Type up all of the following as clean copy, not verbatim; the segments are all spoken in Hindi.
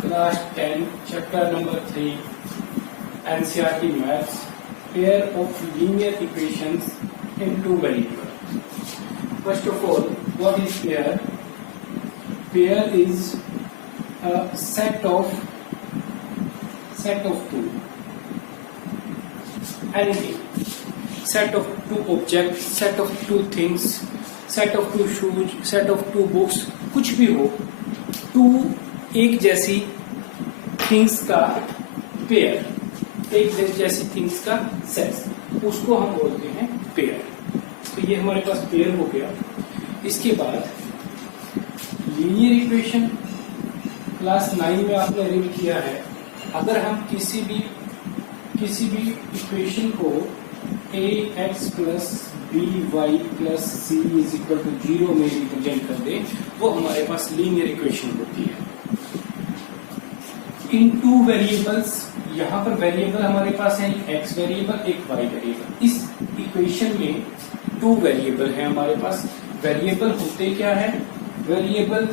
Class 10, chapter number 3, NCERT Maths, pair of linear equations in two variables. First of all, what is pair? Pair is a set of two. Anything. Set of two objects, set of two things, set of two shoes, set of two books, कुछ भी हो, टू एक जैसी थिंग्स का पेयर, एक जैसी थिंग्स का सेट, उसको हम बोलते हैं पेयर। तो ये हमारे पास पेयर हो गया। इसके बाद लीनियर इक्वेशन क्लास 9 में आपने रीड किया है। अगर हम किसी भी इक्वेशन को ax plus by plus c is equal to 0 में रिप्रेजेंट कर दे, वो हमारे पास लीनियर इक्वेशन होती है। इन टू वेरिएबल्स, यहाँ पर वेरिएबल हमारे पास है एक x वेरिएबल, एक y वेरिएबल। इस इक्वेशन में टू वेरिएबल है हमारे पास। वेरिएबल होते क्या है? वेरिएबल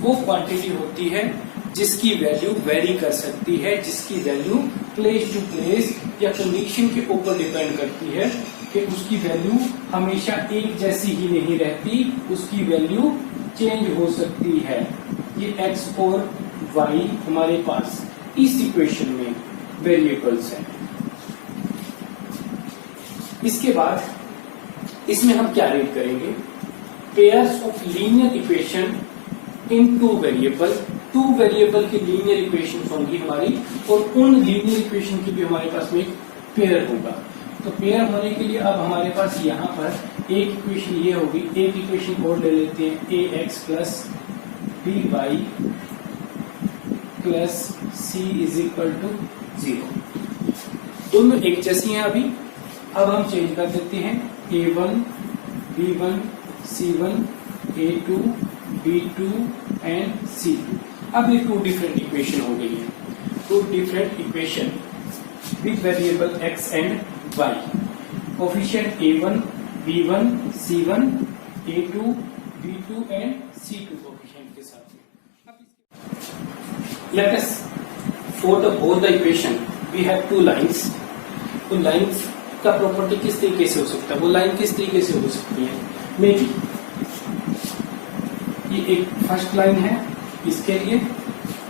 वो क्वांटिटी होती है जिसकी वैल्यू वेरी कर सकती है, जिसकी वैल्यू प्लेस टू प्लेस या कंडीशन के ऊपर डिपेंड करती है कि उसकी वैल्यू हमेशा एक जैसी ही नहीं रहती, उसकी वैल्यू चेंज हो सकती है। ये x और y हमारे पास इस इक्वेशन में वेरिएबल्स हैं। इसके बाद इसमें हम क्या रीड करेंगे? Pairs of linear equation in two variable. Two variable की लीनियर इक्वेशन होंगी हमारी, और उन लीनियर इक्वेशन की भी हमारे पास में एक पेयर होगा। तो पेयर होने के लिए अब हमारे पास यहाँ पर एक इक्वेशन ये होगी, एक इक्वेशन और ले लेते हैं ax plus by plus c is equal to 0। दोनों एक जैसी हैं अभी। अब हम चेंज कर देते हैं a1 b1 c1 a2 b2 and c2। अब ये टू डिफरेंट इक्वेशन हो गई है, two different equation with variable x and y। Coefficient a1 b1 c1 a2 b2 and c2 coefficient के साथ में। Let us for the both the equation we have two lines। तो लाइंस का प्रॉपर्टी किस तरीके से हो सकता है? वो लाइन किस तरीके से हो सकती है? मे बी ये एक फर्स्ट लाइन है इसके लिए,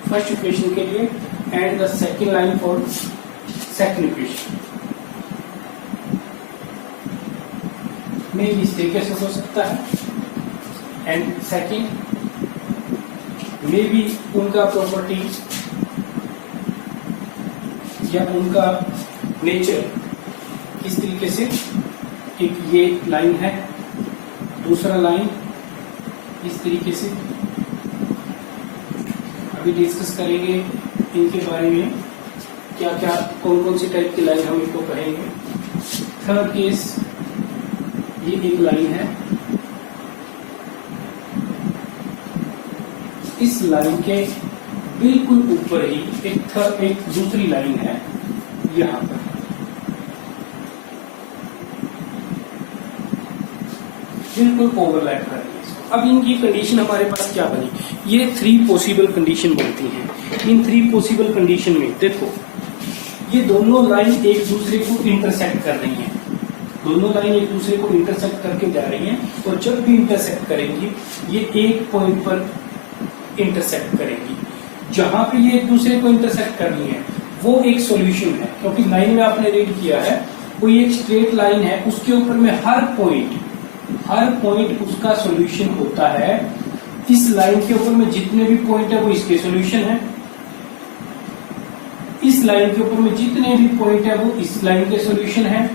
फर्स्ट इक्वेशन के लिए, and the second line for second equation. May be इस तरीके से हो सकता है। एंड सेकंड मे बी उनका प्रॉपर्टी या उनका नेचर किस तरीके से, एक ये लाइन है, दूसरा लाइन इस तरीके से। अभी डिस्कस करेंगे इनके बारे में, क्या क्या कौन कौन सी टाइप की लाइन हम इनको कहेंगे। थर्ड केस, ये एक लाइन है, इस लाइन के बिल्कुल ऊपर ही एक दूसरी लाइन है यहां पर। बिल्कुल ओवरलैप कर रही है। अब इनकी कंडीशन हमारे पास क्या बनी? ये 3 पॉसिबल कंडीशन बनती हैं। इन 3 पॉसिबल कंडीशन में देखो, ये दोनों लाइन एक दूसरे को इंटरसेक्ट कर रही हैं। दोनों लाइन एक दूसरे को इंटरसेक्ट करके जा रही हैं, और जब भी इंटरसेक्ट करेंगी ये एक पॉइंट पर इंटरसेक्ट करेंगी। जहां पे ये एक दूसरे को इंटरसेक्ट कर रही है वो एक सॉल्यूशन है, क्योंकि 9 में आपने रीड किया है, कोई एक स्ट्रेट लाइन है, उसके ऊपर में हर पॉइंट उसका सॉल्यूशन होता है। इस लाइन के ऊपर में जितने भी पॉइंट है वो इसके सॉल्यूशन है, इस लाइन के ऊपर में जितने भी पॉइंट है वो इस लाइन के सॉल्यूशन है।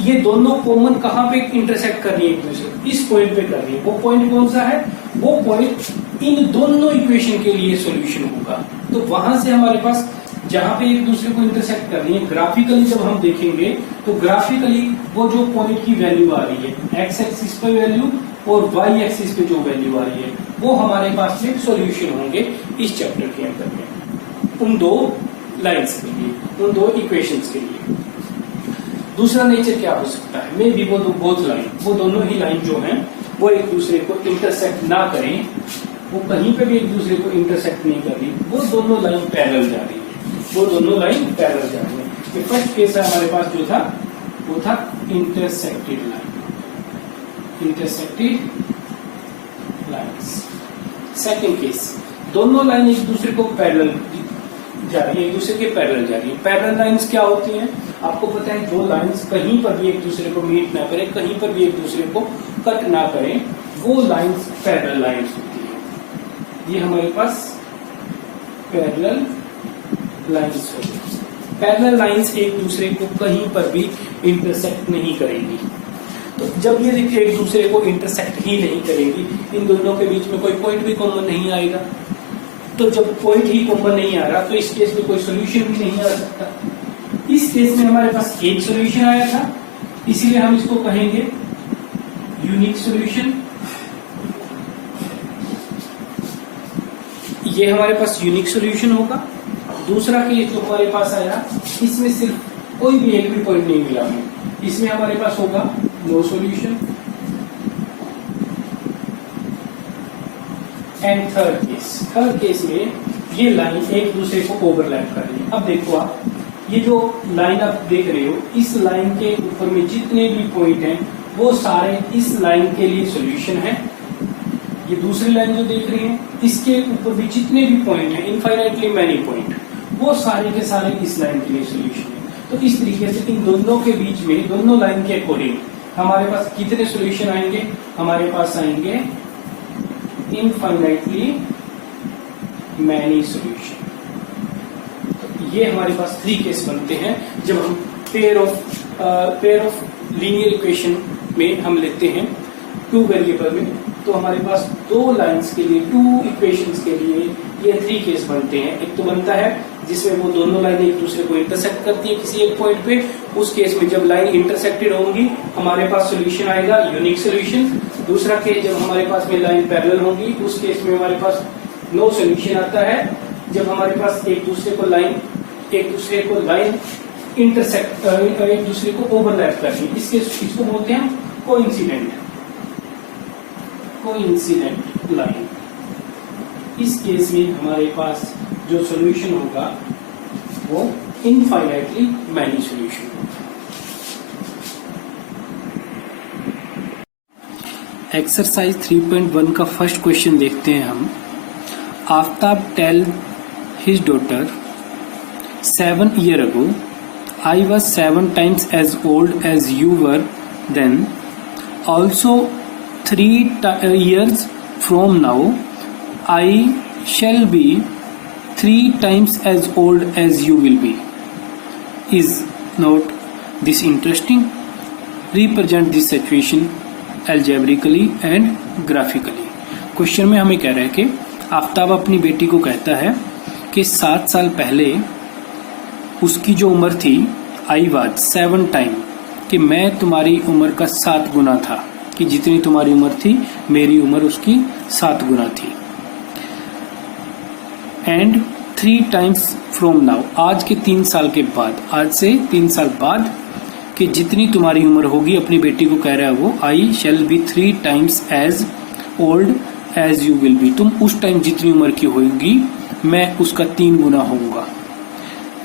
ये दोनों कॉमन कहां पे इंटरसेक्ट कर रही है? एक दूसरे इस पॉइंट पे कर रही है। वो पॉइंट कौन सा है? वो पॉइंट इन दोनों इक्वेशन के लिए सॉल्यूशन होगा। तो वहां से हमारे पास जहां पे एक दूसरे को इंटरसेक्ट कर रही है, ग्राफिकली जब हम देखेंगे तो ग्राफिकली वो जो पॉइंट की वैल्यू आ रही है, एक्स एक्सिस पे वैल्यू और वाई एक्सिस पे जो वैल्यू आ रही है, वो हमारे पास में सॉल्यूशन होंगे इस चैप्टर के अंदर में, उन दो लाइंस के लिए, उन दो इक्वेशंस के लिए। दूसरा नेचर क्या हो सकता है? मे बी वो बोथ लाइन, वो दोनों ही लाइन जो हैं वो एक दूसरे को इंटरसेक्ट ना करें, वो कहीं पे भी एक दूसरे को इंटरसेक्ट नहीं कर रही, वो दोनों लाइन पैरेलल जा रही है, वो दोनों लाइन पैरेलल जा रही है। ये फर्स्ट केस है हमारे पास जो था वो था intersected line, intersected lines. Second case, दोनों लाइन एक दूसरे को पैरेलल जा रही है, एक दूसरे के पैरेलल जा रही है। पैरेलल लाइंस क्या होती हैं? आपको पता है, जो लाइंस कहीं पर भी एक दूसरे को मीट ना करें, कहीं पर भी एक दूसरे को कट ना करें, वो लाइंस पैरेलल लाइंस होती है। ये हमारे पास पैरेलल लाइंस होती है। पैरेलल लाइंस एक दूसरे को कहीं पर भी इंटरसेक्ट नहीं करेंगी। तो जब ये देखिए एक दूसरे को इंटरसेक्ट ही नहीं करेंगी, इन दोनों के बीच में कोई पॉइंट भी कॉमन नहीं आएगा। तो जब पॉइंट ही कॉमन नहीं आ रहा, तो इस केस में कोई सोल्यूशन भी नहीं आ सकता। इस केस में हमारे पास एक सोल्यूशन आया था, इसीलिए हम इसको कहेंगे यूनिक सोल्यूशन। ये हमारे पास यूनिक सोल्यूशन होगा। दूसरा केस जो हमारे पास आया, इसमें सिर्फ कोई भी एक भी पॉइंट नहीं मिला हमें, इसमें हमारे पास होगा no solution. And third case में ये लाइन एक दूसरे को ओवरलैप कर रही है। अब देखो आप, ये जो लाइन आप देख रहे हो, इस लाइन के ऊपर में जितने भी पॉइंट हैं वो सारे इस लाइन के लिए सोल्यूशन है। ये दूसरी लाइन जो देख रही है, इसके ऊपर भी जितने भी पॉइंट हैं, इनफाइनाइटली मैनी पॉइंट, वो सारे के सारे इस लाइन के लिए सोल्यूशन है। तो इस तरीके से इन दोनों के बीच में, दोनों लाइन के अकॉर्डिंग हमारे पास कितने सोल्यूशन आएंगे? हमारे पास आएंगे इनफाइनाइटली मैनी सोल्यूशन। तो ये हमारे पास 3 केस बनते हैं जब हम पेयर ऑफ लीनियर इक्वेशन में हम लेते हैं 2 वेरिएबल में। तो हमारे पास 2 लाइंस के लिए, 2 इक्वेशंस के लिए ये 3 केस बनते हैं। एक तो बनता है जिसमें वो दोनों लाइन एक दूसरे को इंटरसेक्ट करती है किसी एक पॉइंट पे, उस केस में जब लाइन इंटरसेक्टेड होंगी हमारे पास सोल्यूशन आएगा यूनिक सोल्यूशन। दूसरा केस जब हमारे पास में लाइन पैरेलल होंगी, उस केस में हमारे पास नो सोल्यूशन आता है। जब हमारे पास एक दूसरे को लाइन इंटरसेक्ट, एक दूसरे को ओवरलैप करती है, इसको बोलते हैं कोइंसिडेंट लाइन। इस केस में हमारे पास जो सॉल्यूशन होगा वो इनफाइनाइटली मैनी सॉल्यूशन होगा। एक्सरसाइज 3.1 का फर्स्ट क्वेश्चन देखते हैं हम। Aftab tell his daughter 7 years ago, I was 7 times as old as you were then. Also 3 years from now, I shall be 3 times as old as you will be. Is not this interesting? Represent this situation algebraically and graphically. Question में हमें कह रहा है कि आफ्ताब अपनी बेटी को कहता है कि 7 साल पहले उसकी जो उम्र थी, आई वाज 7 टाइम, कि मैं तुम्हारी उम्र का 7 गुना था, कि जितनी तुम्हारी उम्र थी मेरी उम्र उसकी 7 गुना थी। एंड 3 टाइम्स फ्रॉम नाउ, आज के 3 साल के बाद, आज से 3 साल बाद, कि जितनी तुम्हारी उम्र होगी, अपनी बेटी को कह रहा है वो, I shall be 3 times as old as you will be, तुम उस टाइम जितनी उम्र की होगी मैं उसका 3 गुना होऊंगा।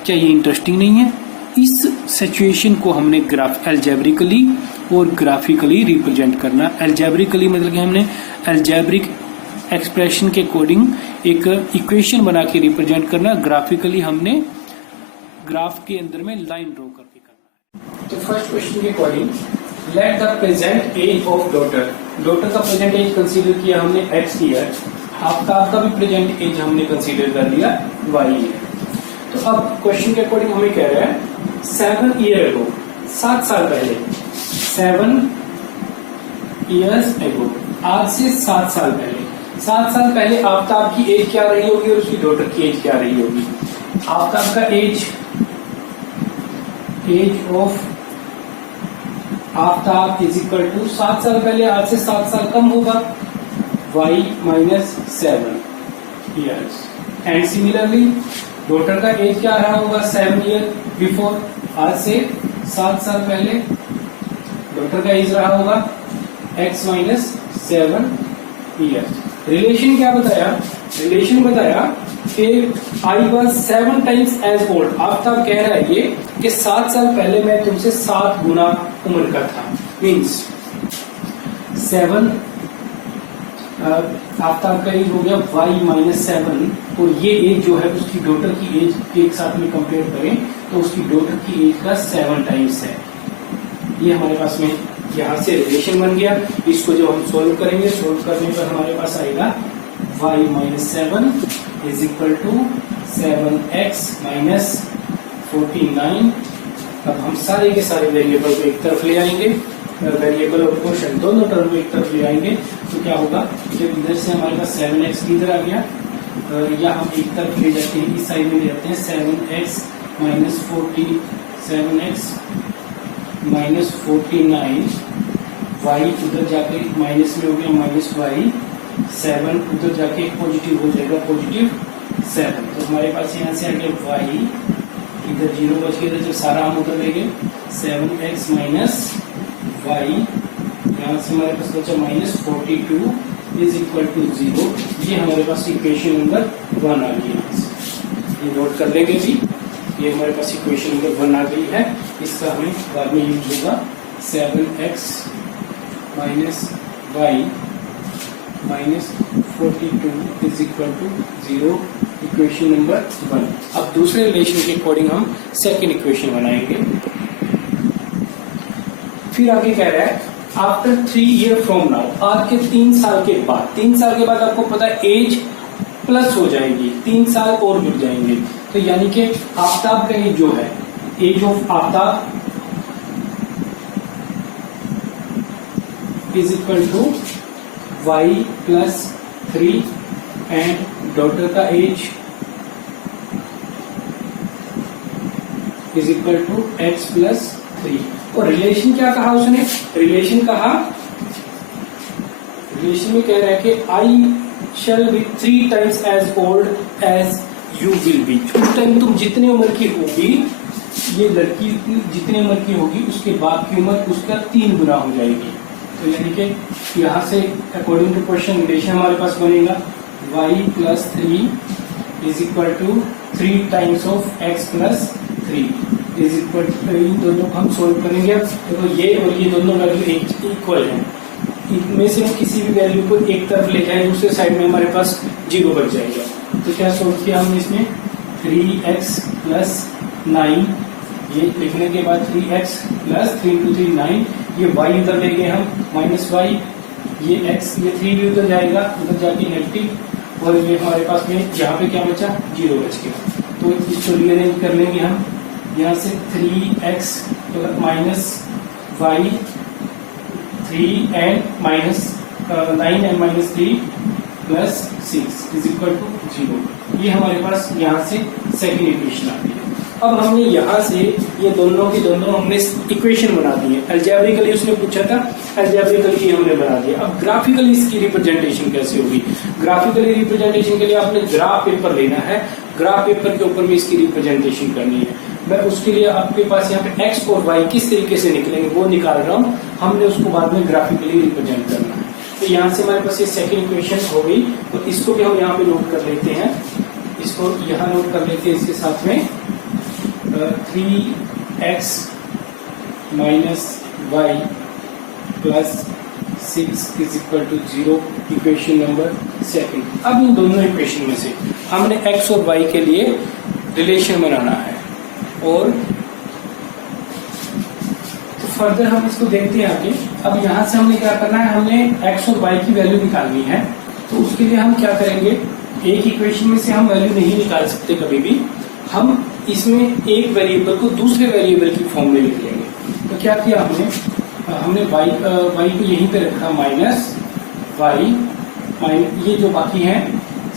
क्या ये इंटरेस्टिंग नहीं है? इस सिचुएशन को हमने अलजेब्रिकली और ग्राफिकली रिप्रेजेंट करना। अलजेब्रिकली मतलब कि हमने अलजेब्रिक एक्सप्रेशन के अकॉर्डिंग एक इक्वेशन बना के रिप्रेजेंट करना। ग्राफिकली हमने ग्राफ के अंदर में लाइन ड्रॉ करके करना। तो फर्स्ट क्वेश्चन के according, let the present age of daughter, daughter का प्रेजेंट एज कंसीडर किया हमने x ईयर, आफ्ताब का भी प्रेजेंट एज हमने कंसीडर कर लिया y ईयर। तो अब क्वेश्चन के अकॉर्डिंग हमें कह रहा है 7 years ago, 7 साल पहले, 7 years ago, आज से 7 साल पहले, 7 साल पहले आफ्ताब की एज क्या रही होगी और उसकी डॉटर की एज क्या रही होगी? आफ्ताब का age of Aftab is equal to 7 साल पहले, आज से 7 साल कम होगा, y minus 7 years। And similarly daughter का एज क्या रहा होगा 7 years बिफोर, आज से 7 साल पहले डॉटर का एज रहा होगा x माइनस 7 years। रिलेशन क्या बताया? रिलेशन बताया कि I was 7 times as old. Aftab कह रहा है ये कि 7 साल पहले मैं तुमसे 7 गुना उम्र का था। मीन्स 7 आफ्ताब का एज हो गया y-7 और ये एज जो है उसकी डॉटर की एज के एक साथ में कंपेयर करें तो उसकी डॉटर की एज का 7 times है। ये हमारे पास में यहाँ से रिलेशन बन गया। इसको जब हम सोल्व करेंगे, सोल्व करने पर हमारे पास आएगा y-7 is equal to 7x minus 49। अब हम सारे के सारे वेरिएबल को एक तरफ ले आएंगे, वेरिएबल और क्वेश्चन दोनों टर्म को एक तरफ ले आएंगे तो क्या होगा, जब इधर से हमारे पास 7x इधर आ गया या हम एक तरफ ले जाते हैं, इस साइड में ले जाते हैं 7x minus 7x minus 49, y उधर जाके माइनस में हो गया माइनस y, 7 उधर जाके पॉजिटिव हो जाएगा +7। तो हमारे पास यहाँ से आ गया y, इधर 0 बच गया, जब सारा हम उधर ले गए 7x माइनस y, यहाँ से हमारे पास बचा -42 इज इक्वल टू 0। ये हमारे पास इक्वेशन नंबर 1 आ गई। यहाँ से ये नोट कर लेंगे जी, ये हमारे पास इक्वेशन नंबर 1 आ गई है। इसका हमें बाद में यूज होगा 7x minus y minus 42 is equal to 0, equation number 1। अब दूसरे रिलेशन के अकॉर्डिंग हम सेकेंड इक्वेशन बनाएंगे। फिर आगे कह रहा है आफ्टर 3 years फ्रॉम नाउ, आज के 3 साल के बाद, 3 साल के बाद आपको पता है एज प्लस हो जाएगी, 3 साल और जुड़ जाएंगे। तो यानी कि आफ्ताब का एज जो है, age of Aftab is equal to y plus 3 and daughter का age is equal to x plus 3। और रिलेशन क्या कहा उसने? रिलेशन कहा, रिलेशन में कह रहा है कि I shall be 3 times as old as you will be. उस टाइम तुम जितने उम्र की होगी, ये लड़की जितने उम्र की होगी उसके बाद की उम्र उसका 3 गुना हो जाएगी। तो यानी कि यहाँ से अकॉर्डिंग टू क्वेश्चन रिलेशन हमारे पास बनेगा y plus 3 is equal to 3 times of x plus 3 is equal to, इन दोनों को हम सोल्व करेंगे। तो ये और ये दोनों वैल्यू इक्वल है, इनमें से हम किसी भी वैल्यू को एक तरफ ले जाए दूसरे साइड में हमारे पास 0 बच जाएगा। तो क्या सोल्व किया हमने इसमें 3x प्लस 9, ये लिखने के बाद 3x प्लस 3 × 3 9, ये y उधर ले गए हम माइनस y, ये x, ये 3 भी उधर जाएगा, उधर जाके नेगेटिव, और ये हमारे पास में यहाँ पे क्या बचा 0 बच गया। तो इसको रीअरेंज कर लेंगे हम, यहाँ से 3x minus y 3 and minus 9 and minus 3 plus 6 is equal to 0। ये हमारे पास यहाँ से सेकेंड इक्वेशन आती है। अब हमने यहाँ से ये दोनों की दोनों हमने इक्वेशन बना दी है। अलजेब्रिकली उसने पूछा था, अलजेब्रिकली हमने बना दिया। अब ग्राफिकली इसकी रिप्रेजेंटेशन कैसे होगी? ग्राफिकली रिप्रेजेंटेशन के लिए आपने ग्राफ पेपर लेना है, ग्राफ पेपर के ऊपर में इसकी रिप्रेजेंटेशन करनी है। मैं उसके लिए आपके पास यहाँ पे x और y किस तरीके से निकलेंगे वो निकाल रहा हूँ, हमने उसको बाद में ग्राफिकली रिप्रेजेंट करना है। तो यहाँ से हमारे पास ये सेकेंड इक्वेशन हो गई, तो इसको भी हम यहाँ पे नोट कर लेते हैं, इसको यहाँ नोट कर लेते हैं इसके साथ में 3x minus y plus 6 is equal to 0, equation number second. अब इन दोनों इक्वेशन में से हमने x और y के लिए रिलेशन बनाना है, और तो फर्दर हम इसको देखते हैं आगे। अब यहाँ से हमने क्या करना है, हमने x और y की वैल्यू निकालनी है। तो उसके लिए हम क्या करेंगे, एक इक्वेशन में से हम वैल्यू नहीं निकाल सकते कभी भी, हम इसमें एक वेरिएबल को दूसरे वेरिएबल की फॉर्म में लिख लेंगे। तो क्या किया हमने y को यहीं पे रखा माइनस y, ये जो बाकी है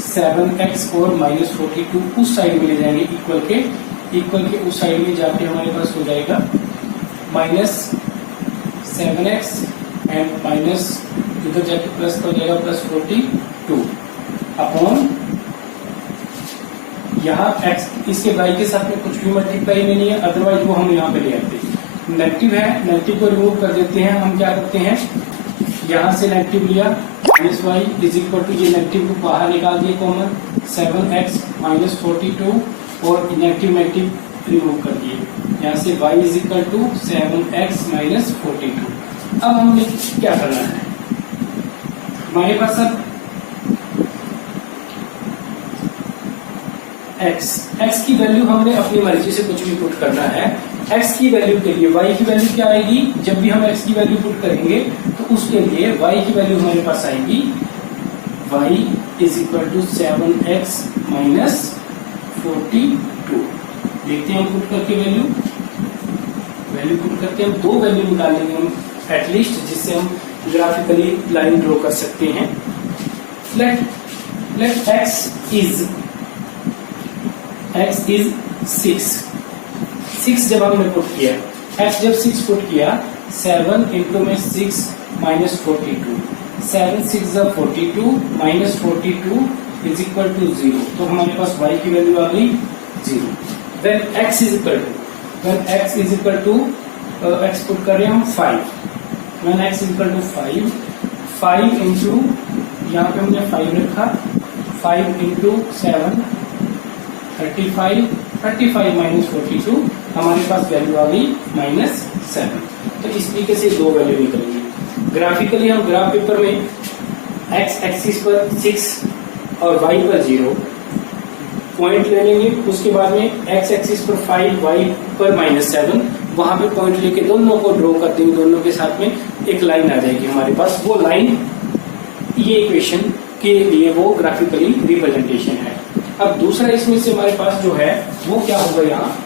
7x और माइनस 42 उस साइड में ले जाएंगे, इक्वल के उस साइड में जाके हमारे पास हो जाएगा माइनस 7x एंड माइनस इधर जाके प्लस हो जाएगा प्लस 42 अपॉन यहाँ x, इसके y के साथ में कुछ भी मल्टीप्लाई नहीं है, अदरवाइज वो हम यहाँ पे ले आते हैं। नेगेटिव है, नेगेटिव को रिमूव कर देते हैं। हम क्या करते हैं, यहाँ से नेगेटिव लिया minus y is equal to, ये नेगेटिव को बाहर निकाल दिए कॉमन, 7x माइनस 42 और नेगेटिव नेगेटिव रिमूव कर दिए। यहाँ से y is equal to 7x minus 42। अब हमें क्या करना है, हमारे पास अब x की वैल्यू हमने अपनी मर्जी से कुछ भी पुट करना है। x की वैल्यू के लिए y की वैल्यू क्या आएगी, जब भी हम x की वैल्यू पुट करेंगे तो उसके लिए y की वैल्यू हमारे पास आएगी y is equal to 7x minus 42। देखते हैं हम पुट करके वैल्यू पुट करके हम दो वैल्यू निकालेंगे हम एटलीस्ट, जिससे हम ग्राफिकली लाइन ड्रॉ कर सकते हैं। लेट x इज 6 जब हमने पुट किया, x जब 6 पुट किया, 7 इंटू में 6 minus 42, 7 6 42 minus 42 is equal to 0। तो हमारे पास y की वैल्यू आ गई 0। When x is equal to x put कर रहे हैं हम 5, when x is equal to 5 into, यहाँ पे हमने 5 रखा, 5 इंटू 7 35 माइनस 42, हमारे पास वैल्यू आ गई -7। तो इस तरीके से दो वैल्यू निकलेंगी। ग्राफिकली हम ग्राफ पेपर में x एक्सिस पर 6 और y पर 0 पॉइंट ले लेंगे, उसके बाद में x एक्सिस पर 5, y पर -7, वहां पे पॉइंट लेके दोनों को ड्रॉ कर देंगे, दोनों के साथ में एक लाइन आ जाएगी हमारे पास। वो लाइन ये इक्वेशन के लिए वो ग्राफिकली रिप्रेजेंटेशन है। अब दूसरा इसमें से हमारे पास जो है वो क्या होगा, यहाँ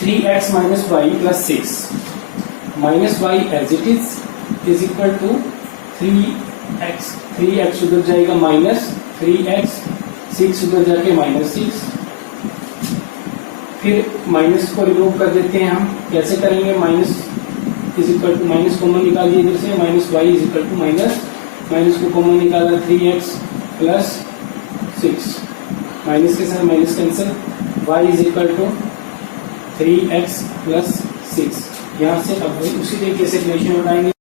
3x minus y plus 6 minus y as it is equal to 3x उधर जाएगा माइनस 3x, 6 उधर जाके -6, फिर माइनस को रिमूव कर देते हैं हम। कैसे करेंगे, minus is equal to, minus common निकालिए इधर से, minus y is equal to minus को कॉमन निकाला 3x प्लस 6, माइनस के साथ minus cancel, y is equal to 3x plus 6। यहाँ से अब उसी तरीके से रिलेशन बनाएंगे।